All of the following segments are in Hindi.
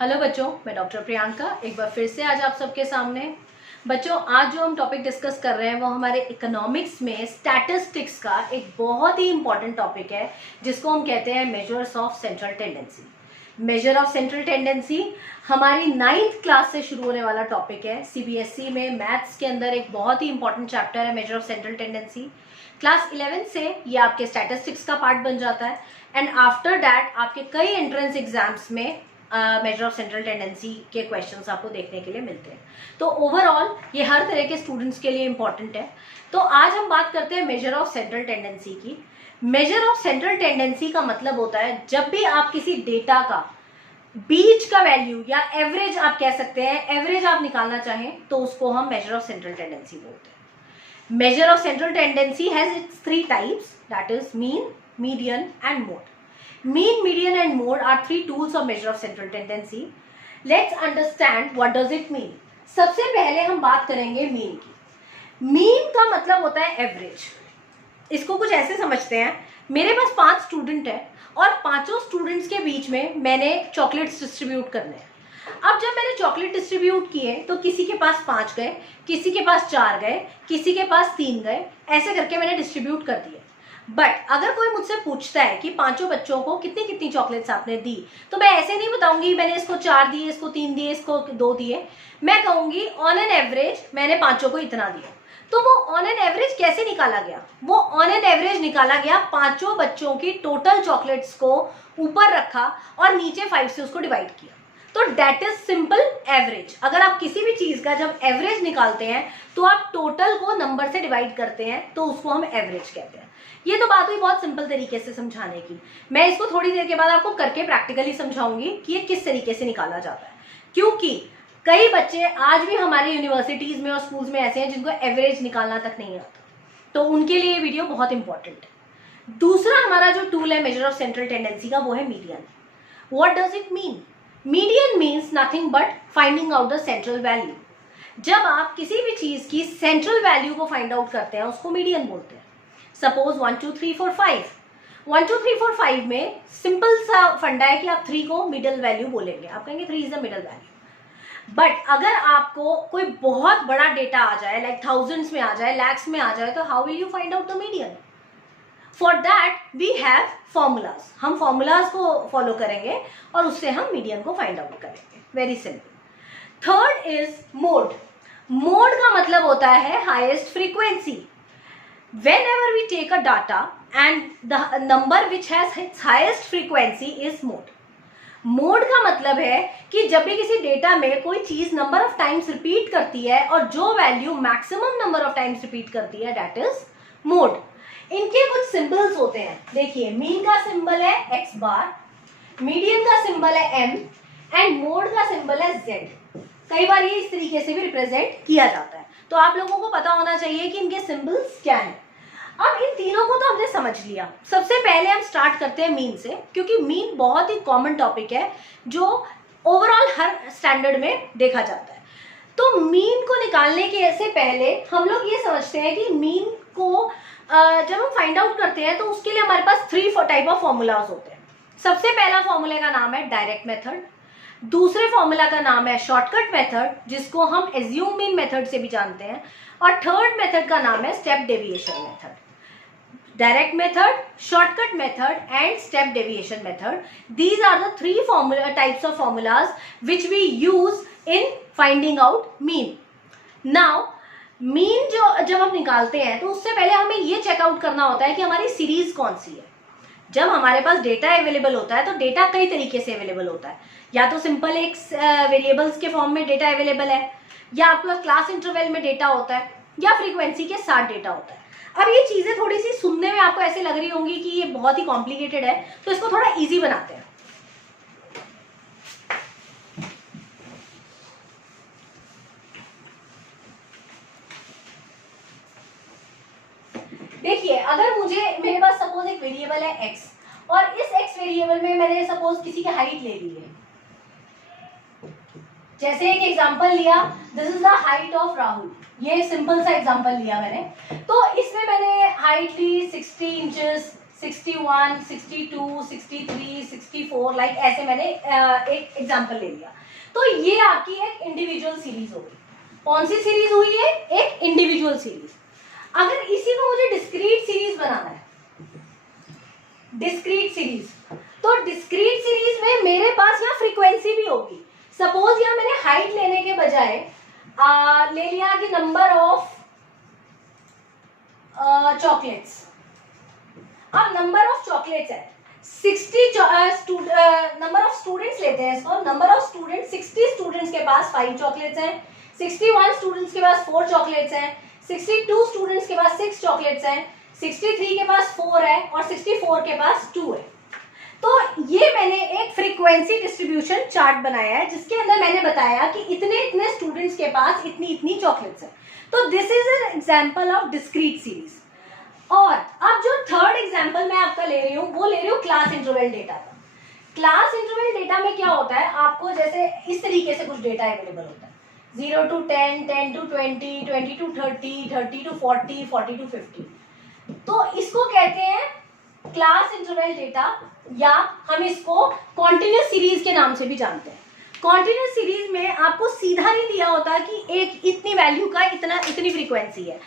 हेलो बच्चों, मैं डॉक्टर प्रियंका एक बार फिर से आज आप सबके सामने। बच्चों, आज जो हम टॉपिक डिस्कस कर रहे हैं वो हमारे इकोनॉमिक्स में स्टैटिस्टिक्स का एक बहुत ही इंपॉर्टेंट टॉपिक है, जिसको हम कहते हैं measures of central tendency. Measure of central tendency हमारी 9th क्लास से शुरू होने वाला टॉपिक है। सीबीएसई में मैथ्स के अंदर एक बहुत ही इंपॉर्टेंट चैप्टर है measure of central tendency. Class 11 से ये आपके स्टैटिस्टिक्स का पार्ट बन जाता है एंड आफ्टर दैट आपके कई एंट्रेंस एग्जाम्स में मेजर ऑफ सेंट्रल टेंडेंसी के क्वेश्चंस आपको देखने के लिए मिलते हैं। तो ओवरऑल ये हर तरह के स्टूडेंट्स के लिए इंपॉर्टेंट है। तो आज हम बात करते हैं मेजर ऑफ सेंट्रल टेंडेंसी की। मेजर ऑफ सेंट्रल टेंडेंसी का मतलब होता है जब भी आप किसी डेटा का बीच का वैल्यू या एवरेज आप कह सकते हैं, एवरेज आप निकालना चाहें तो उसको हम मेजर ऑफ सेंट्रल टेंडेंसी बोलते हैं। Measure of central tendency has its 3 types, that is mean, median and mode. Mean, median and mode are 3 tools of measure of central tendency. Let's understand what does it mean. सबसे पहले हम बात करेंगे मीन की। मीन का मतलब होता है एवरेज। इसको कुछ ऐसे समझते हैं, मेरे पास 5 स्टूडेंट है और पांचों स्टूडेंट्स के बीच में मैंने चॉकलेट्स डिस्ट्रीब्यूट करने हैं। अब जब मैंने चॉकलेट डिस्ट्रीब्यूट किए तो किसी के पास 5 गए, किसी के पास 4 गए, किसी के पास 3 गए, ऐसे करके मैंने डिस्ट्रीब्यूट कर दिए। बट अगर कोई मुझसे पूछता है कि पांचों बच्चों को कितनी कितनी चॉकलेट्स आपने दी, तो मैं ऐसे नहीं बताऊंगी मैंने इसको 4 दिए, इसको 3 दिए, इसको 2 दिए। मैं कहूंगी ऑन एन एवरेज मैंने पांचों को इतना दिया। तो वो ऑन एन एवरेज कैसे निकाला गया? वो ऑन एन एवरेज निकाला गया, पांचों बच्चों की टोटल चॉकलेट्स को ऊपर रखा और नीचे 5 से उसको डिवाइड किया। तो डेट इज सिंपल एवरेज। अगर आप किसी भी चीज का जब एवरेज निकालते हैं तो आप टोटल को नंबर से डिवाइड करते हैं, तो उसको हम एवरेज कहते हैं। ये तो बात हुई बहुत सिंपल तरीके से समझाने की। मैं इसको थोड़ी देर के बाद आपको करके प्रैक्टिकली समझाऊंगी कि ये किस तरीके से निकाला जाता है, क्योंकि कई बच्चे आज भी हमारे यूनिवर्सिटीज में और स्कूल्स में ऐसे हैं जिनको एवरेज निकालना तक नहीं आता, तो उनके लिए ये वीडियो बहुत इंपॉर्टेंट है। दूसरा हमारा जो टूल है मेजर ऑफ सेंट्रल टेंडेंसी का, वो है median. What does it mean? Median means nothing but finding out the central value. जब आप किसी भी चीज की सेंट्रल वैल्यू को फाइंड आउट करते हैं उसको मीडियन बोलते हैं। सपोज 1 2 3 4 5, 1 2 3 4 5 में सिंपल सा फंडा है कि आप 3 को मिडल वैल्यू बोलेंगे, आप कहेंगे 3 is the middle value. But अगर आपको कोई बहुत बड़ा डेटा आ जाए, लाइक थाउजेंड्स में आ जाए, लैक्स में आ जाए, तो how will you find out the median? For that we have formulas. हम फॉर्मूलाज को फॉलो करेंगे और उससे हम मीडियन को फाइंड आउट करेंगे। Very simple. Third is mode. Mode का मतलब होता है highest frequency. Whenever we take a data and the number which has its highest frequency is mode. Mode का मतलब है कि जब भी किसी डेटा में कोई चीज नंबर ऑफ टाइम्स रिपीट करती है और जो value maximum number of times repeat करती है, दैट इज मोड। इनके कुछ सिंबल्स होते हैं। देखिए, मीन का सिंबल है एक्स बार, मीडियन का सिंबल है एम एंड मोड का सिंबल है जेड। कई बार ये इस तरीके से भी रिप्रेजेंट किया जाता है, तो आप लोगों को पता होना चाहिए कि इनके सिंबल्स क्या हैं। अब इन तीनों को तो हमने समझ लिया। सबसे पहले हम स्टार्ट करते हैं मीन से, क्योंकि मीन बहुत ही कॉमन टॉपिक है जो ओवरऑल हर स्टैंडर्ड में देखा जाता है। तो मीन को निकालने के से पहले हम लोग ये समझते हैं कि मीन को जब हम फाइंड आउट करते हैं तो उसके लिए हमारे पास 3 टाइप ऑफ फॉर्मूलाज होते हैं। सबसे पहला फॉर्मूले का नाम है डायरेक्ट मेथड, दूसरे फॉर्मूला का नाम है शॉर्टकट मेथड, जिसको हम एज्यूम मीन मेथड से भी जानते हैं, और थर्ड मेथड का नाम है step deviation method. Direct method, shortcut method and step deviation method, these are the 3 types of formulas which we use in finding out mean. Now mean जो जब हम निकालते हैं तो उससे पहले हमें ये चेकआउट करना होता है कि हमारी सीरीज कौन सी है। जब हमारे पास डेटा अवेलेबल होता है तो डेटा कई तरीके से अवेलेबल होता है, या तो सिंपल एक वेरिएबल्स के फॉर्म में डेटा अवेलेबल है, या आपका क्लास इंटरवल में डेटा होता है, या फ्रीक्वेंसी के साथ डेटा होता है। अब ये चीजें थोड़ी सी सुनने में आपको ऐसे लग रही होंगी कि ये बहुत ही कॉम्प्लिकेटेड है, तो इसको थोड़ा इजी बनाते हैं। देखिए, अगर मेरे पास सपोज एक वेरिएबल है x, और इस x वेरिएबल में मैंने सपोज किसी की हाइट ले ली है। जैसे एक एग्जांपल लिया, this is the height of Rahul. ये सिंपल सा एग्जांपल लिया मैंने, तो इसमें मैंने हाइट ली 60 इंचेस, 61, 62, 63, 64, लाइक ऐसे मैंने एक एग्जांपल ले लिया। तो ये आपकी एक इंडिविजुअल सीरीज हो गई। कौन सी सीरीज हुई है? एक इंडिविजुअल सीरीज। अगर इसी को मुझे डिस्क्रीट सीरीज बनाना है, डिस्क्रीट सीरीज, तो डिस्क्रीट सीरीज में मेरे पास यहाँ फ्रीक्वेंसी भी होगी। सपोज यहाँ मैंने हाइट लेने के बजाय ले लिया कि नंबर ऑफ चॉकलेट्स। अब नंबर ऑफ चॉकलेट्स है 60, नंबर ऑफ स्टूडेंट्स लेते हैं इसको। नंबर ऑफ स्टूडेंट्स 60 स्टूडेंट्स के पास 5 चॉकलेट्स हैं, 61 स्टूडेंट्स के पास 4 चॉकलेट्स हैं, 62 स्टूडेंट्स के पास 6 चॉकलेट्स हैं, 63 के पास 4 है और 64 के पास 2 है। तो ये मैंने एक फ्रीक्वेंसी डिस्ट्रीब्यूशन चार्ट बनाया है जिसके अंदर मैंने बताया कि इतने इतने स्टूडेंट्स के पास इतनी इतनी चॉकलेट्स हैं। तो this is an example of discrete series. और अब जो थर्ड एग्जांपल मैं आपका ले रही हूँ वो ले रही हूँ क्लास इंटरवल डेटा का। क्लास इंटरवल डेटा में क्या होता है, आपको जैसे इस तरीके से कुछ डेटा अवेलेबल होता है 0 to 10, 10 to 20, 20 to 30, 30 to 40, 40 to 50। तो इसको कहते हैं क्लास इंटरवल डेटा, या हम इसको कॉन्टिन्यूस सीरीज के नाम से भी जानते हैं। कॉन्टिन्यूस सीरीज में आपको सीधा नहीं दिया होता कि एक इतनी वैल्यू का इतनी फ्रीक्वेंसी है।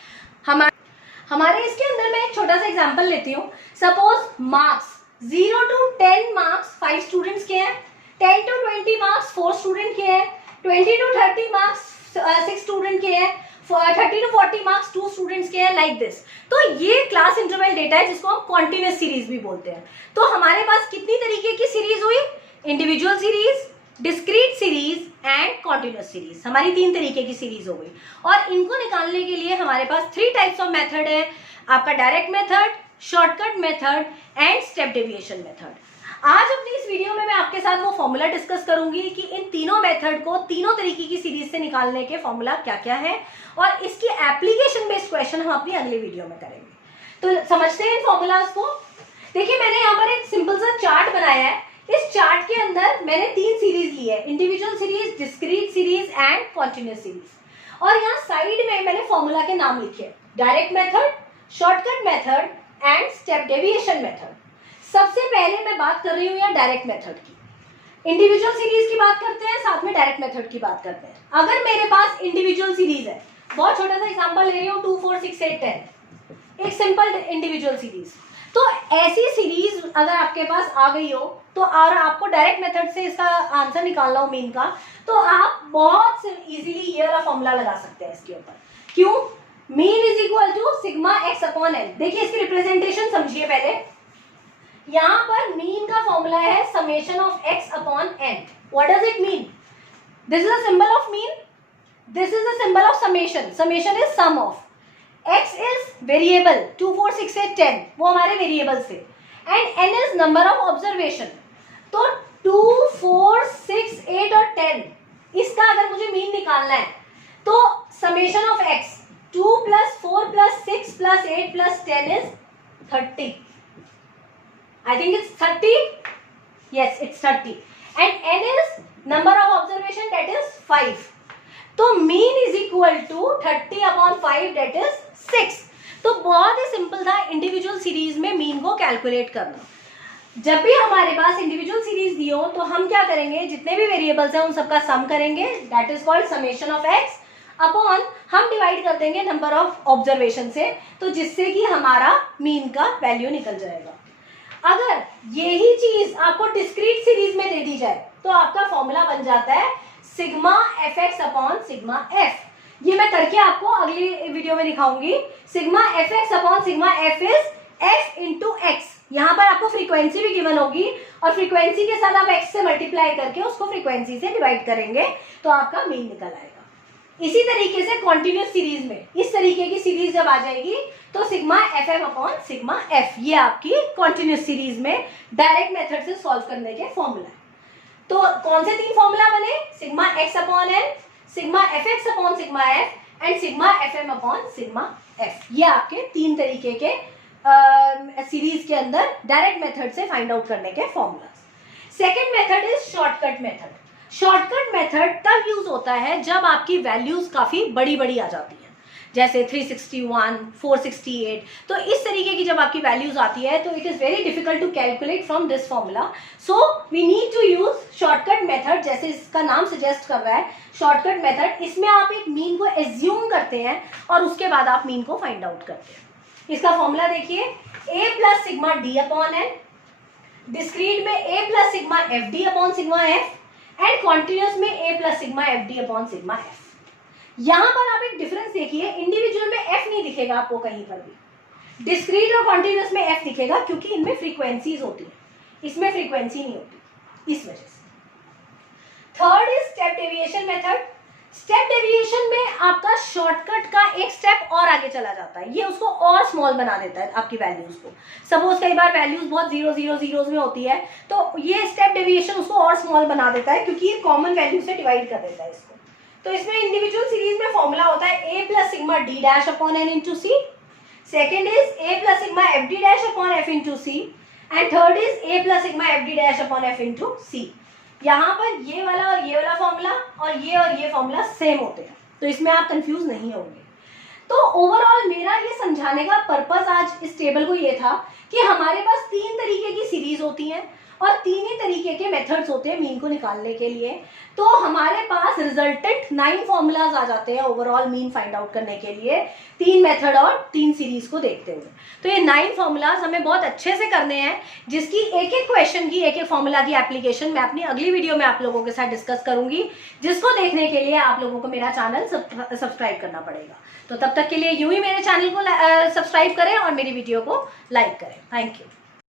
हमारे इसके अंदर मैं एक छोटा सा एग्जांपल लेती हूँ। Suppose marks 0 to 10 marks 5 students के हैं, 10 to 20 मार्क्स 4 स्टूडेंट के हैं, 20 to 30 मार्क्स 6 स्टूडेंट के हैं, 30 to 40 मार्क्स 2 स्टूडेंट्स के हैं, लाइक दिस। तो ये क्लास इंटरवल डेटा है जिसको हम कॉन्टिन्यूस सीरीज भी बोलते हैं। तो हमारे पास कितनी तरीके की सीरीज हुई? Individual series, discrete series and continuous series. हमारी 3 तरीके की सीरीज हो गई। और इनको निकालने के लिए हमारे पास 3 टाइप्स ऑफ मेथड है, आपका direct method, shortcut method and step deviation method. आज अपनी इस वीडियो में मैं आपके साथ वो फॉर्मूला डिस्कस करूंगी कि इन तीनों मेथड को तीनों तरीके की सीरीज से निकालने के फॉर्मूला क्या क्या है, और इसकी एप्लीकेशन बेस्ड क्वेश्चन हम अपनी अगली वीडियो में करेंगे। तो समझते हैं इन फॉर्मूलाज को। देखिए मैंने यहाँ पर एक सिंपल सा चार्ट बनाया है। इस चार्ट के अंदर मैंने 3 सीरीज ली है, individual series, discrete series and continuous series. और यहाँ साइड में मैंने फॉर्मूला के नाम लिखे, direct method, shortcut method and step deviation method. सबसे पहले मैं बात कर रही हूँ यहाँ डायरेक्ट मेथड की। इंडिविजुअल सीरीज की बात करते हैं, साथ में डायरेक्ट मेथड की बात करते हैं। अगर मेरे पास इंडिविजुअल सीरीज है, बहुत छोटा सा एग्जांपल ले रही हूँ 2, 4, 6, 8, 10, एक सिंपल इंडिविजुअल सीरीज। तो ऐसी सीरीज अगर आपके पास आ गई हो तो, और आपको डायरेक्ट मेथड से इसका आंसर निकालना हो मीन का, तो आप बहुत इजीली ये वाला फॉर्मूला लगा सकते हैं इसके ऊपर। क्यों? Mean is equal to sigma x upon n. देखिए इसकी रिप्रेजेंटेशन समझिए पहले। यहाँ पर मीन का फॉर्मूला है summation of x upon n. What does it mean? This is a symbol of mean, this is a symbol of summation. Summation is sum of x is variable 2, 4, 6, 8, 10, वो हमारे वेरिएबल से, and n is number of observation. तो 2, 4, 6, 8 और 10, इसका अगर मुझे मीन निकालना है तो summation of x 2 + 4 + 6 + 8 + 10 is 30। I think it's 30. Yes, it's 30. And n is number of observation, that is 5. तो mean is equal to 30 upon 5, that is 6. तो बहुत ही सिंपल था इंडिविजुअल सीरीज में मीन को कैलकुलेट करना। जब भी हमारे पास इंडिविजुअल सीरीज दी हो तो हम क्या करेंगे, जितने भी वेरिएबल्स हैं उन सबका सम करेंगे, that is called summation of x upon, हम डिवाइड कर देंगे नंबर ऑफ ऑब्जर्वेशन से, तो जिससे कि हमारा मीन का वैल्यू निकल जाएगा। अगर यही चीज आपको डिस्क्रीट सीरीज में दे दी जाए तो आपका फॉर्मूला बन जाता है sigma f x upon sigma f. ये मैं करके आपको अगली वीडियो में दिखाऊंगी। Sigma f x upon sigma F is F into x. यहाँ पर आपको फ्रीक्वेंसी भी गिवन होगी और फ्रीक्वेंसी के साथ आप एक्स से मल्टीप्लाई करके उसको फ्रीक्वेंसी से डिवाइड करेंगे तो आपका मीन निकल आएगा। इसी तरीके से कॉन्टिन्यूस सीरीज में इस तरीके की सीरीज जब आ जाएगी तो sigma f m upon sigma f, ये आपकी कॉन्टिन्यूस सीरीज में डायरेक्ट मेथड से सॉल्व करने के फॉर्मूला है। तो कौन से 3 फॉर्मूला बने? Sigma x upon n, sigma f x upon sigma f and sigma f m upon sigma f. ये आपके 3 तरीके के सीरीज के अंदर डायरेक्ट मेथड से फाइंड आउट करने के formula. Second method is shortcut method. Shortcut method तब यूज होता है जब आपकी वैल्यूज काफी बड़ी बड़ी आ जाती हैं। जैसे 361, 468। तो इस तरीके की जब आपकी वैल्यूज आती है तो it is very difficult to calculate from this formula. So we need to use shortcut method, जैसे इसका नाम सजेस्ट कर रहा है शॉर्टकट मेथड। इसमें आप एक मीन को एज्यूम करते हैं और उसके बाद आप मीन को फाइंड आउट करते हैं। इसका फॉर्मूला देखिए, a plus sigma d upon n, discrete में a plus sigma F d upon sigma f, and continuous में a plus sigma F d upon sigma f. यहां पर आप एक डिफरेंस देखिए, इंडिविजुअल में f नहीं दिखेगा आपको कहीं पर भी, डिस्क्रीट और कॉन्टिन्यूस में f दिखेगा क्योंकि इनमें फ्रीक्वेंसीज होती है, इसमें फ्रीक्वेंसी नहीं होती, इस वजह से। Third is step deviation method. Step deviation में आपका शॉर्टकट का एक स्टेप और आगे चला जाता है, ये उसको और स्मॉल बना देता है आपकी वैल्यूज को। सपोज कई बार वैल्यूज बहुत 0 0 0 में होती है, तो ये स्टेप डेविएशन उसको और स्मॉल बना देता है क्योंकि ये कॉमन वैल्यू से डिवाइड कर देता है इसको। तो इसमें इंडिविजुअल सीरीज में फॉर्मूला होता है a plus sigma D dash upon N into C, second is a plus sigma F D dash upon F into C, and third is a plus sigma F D dash upon F into C. यहाँ पर ये वाला और ये वाला फॉर्मूला और ये फॉर्मूला सेम होते हैं, तो इसमें आप कंफ्यूज नहीं होंगे। तो ओवरऑल मेरा ये समझाने का पर्पस आज इस टेबल को ये था कि हमारे पास 3 तरीके की सीरीज होती हैं और 3 ही तरीके के मेथड्स होते हैं मीन को निकालने के लिए। तो हमारे पास रिजल्टेंट 9 फॉर्मूलाज आ जाते हैं ओवरऑल मीन फाइंड आउट करने के लिए, 3 मेथड और 3 सीरीज को देखते हुए। तो ये 9 फॉर्मूलाज हमें बहुत अच्छे से करने हैं, जिसकी एक एक क्वेश्चन की एक एक फॉर्मूला की एप्लीकेशन मैं अपनी अगली वीडियो में आप लोगों के साथ डिस्कस करूंगी, जिसको देखने के लिए आप लोगों को मेरा चैनल सब्सक्राइब करना पड़ेगा। तो तब तक के लिए यूं ही मेरे चैनल को सब्सक्राइब करें और मेरी वीडियो को लाइक करें। Thank you.